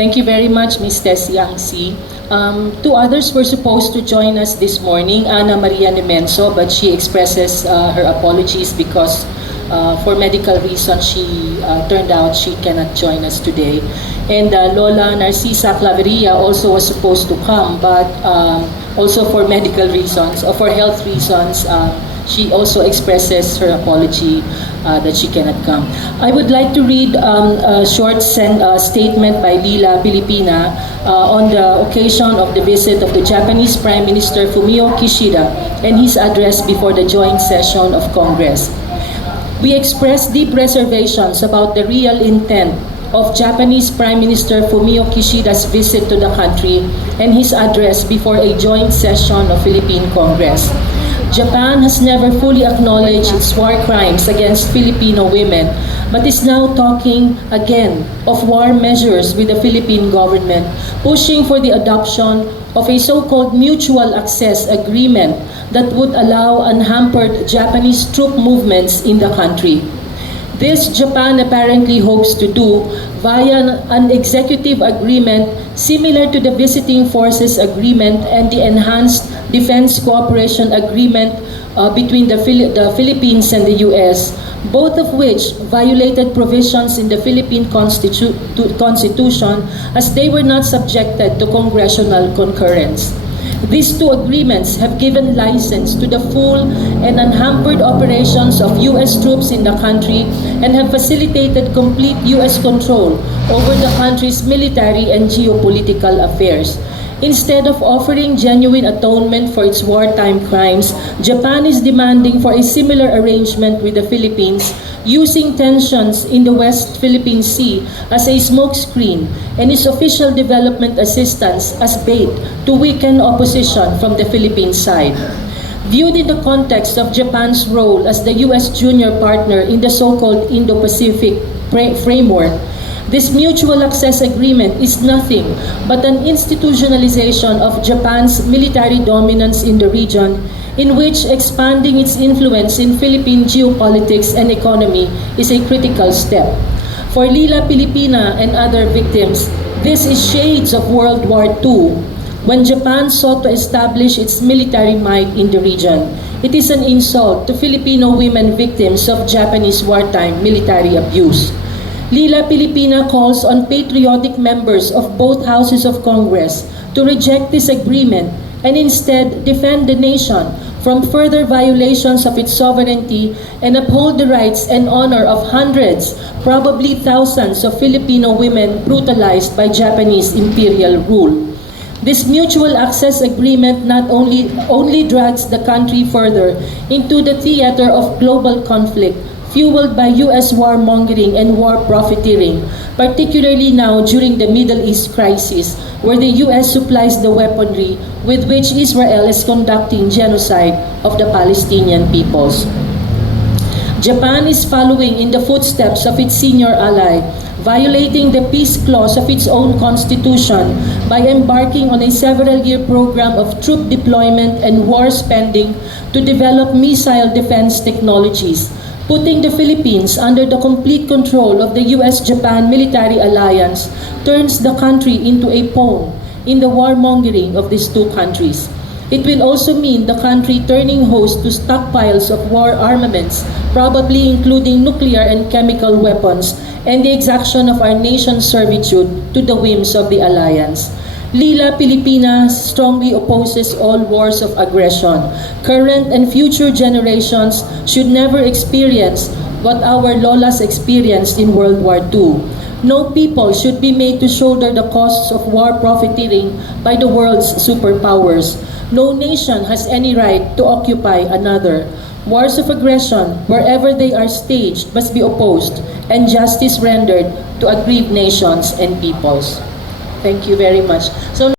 Thank you very much, Ms. Tessie Angsi. Two others were supposed to join us this morning, Ana Maria Nemenso, but she expresses her apologies because for medical reasons she turned out she cannot join us today. And Lola Narcisa Claveria also was supposed to come, but also for medical reasons or for health reasons, she also expresses her apology that she cannot come. I would like to read a short statement by Lila Pilipina on the occasion of the visit of the Japanese Prime Minister Fumio Kishida and his address before the joint session of Congress. We express deep reservations about the real intent of Japanese Prime Minister Fumio Kishida's visit to the country and his address before a joint session of Philippine Congress. Japan has never fully acknowledged its war crimes against Filipino women, but is now talking again of war measures with the Philippine government, pushing for the adoption of a so-called mutual access agreement that would allow unhampered Japanese troop movements in the country. This Japan apparently hopes to do via an executive agreement similar to the Visiting Forces Agreement and the Enhanced Defense Cooperation Agreement between the Philippines and the U.S., both of which violated provisions in the Philippine Constitution as they were not subjected to congressional concurrence. These two agreements have given license to the full and unhampered operations of U.S. troops in the country and have facilitated complete U.S. control over the country's military and geopolitical affairs. Instead of offering genuine atonement for its wartime crimes, Japan is demanding for a similar arrangement with the Philippines, using tensions in the West Philippine Sea as a smokescreen and its official development assistance as bait to weaken opposition from the Philippine side. Viewed in the context of Japan's role as the U.S. junior partner in the so-called Indo-Pacific framework, this mutual access agreement is nothing but an institutionalization of Japan's military dominance in the region, in which expanding its influence in Philippine geopolitics and economy is a critical step. For Lila Pilipina and other victims, this is shades of World War II, when Japan sought to establish its military might in the region. It is an insult to Filipino women victims of Japanese wartime military abuse. Lila Pilipina calls on patriotic members of both houses of Congress to reject this agreement and instead defend the nation from further violations of its sovereignty and uphold the rights and honor of hundreds, probably thousands of Filipino women brutalized by Japanese imperial rule. This mutual access agreement not only drags the country further into the theater of global conflict, fueled by U.S. warmongering and war profiteering, particularly now during the Middle East crisis, where the U.S. supplies the weaponry with which Israel is conducting genocide of the Palestinian peoples. Japan is following in the footsteps of its senior ally, violating the peace clause of its own constitution by embarking on a several-year program of troop deployment and war spending to develop missile defense technologies, putting the Philippines under the complete control of the U.S.-Japan military alliance turns the country into a pawn in the warmongering of these two countries. It will also mean the country turning host to stockpiles of war armaments, probably including nuclear and chemical weapons, and the exaction of our nation's servitude to the whims of the alliance. Lila Pilipina strongly opposes all wars of aggression. Current and future generations should never experience what our lolas experienced in World War II. No people should be made to shoulder the costs of war profiteering by the world's superpowers. No nation has any right to occupy another. Wars of aggression, wherever they are staged, must be opposed and justice rendered to aggrieved nations and peoples. Thank you very much. So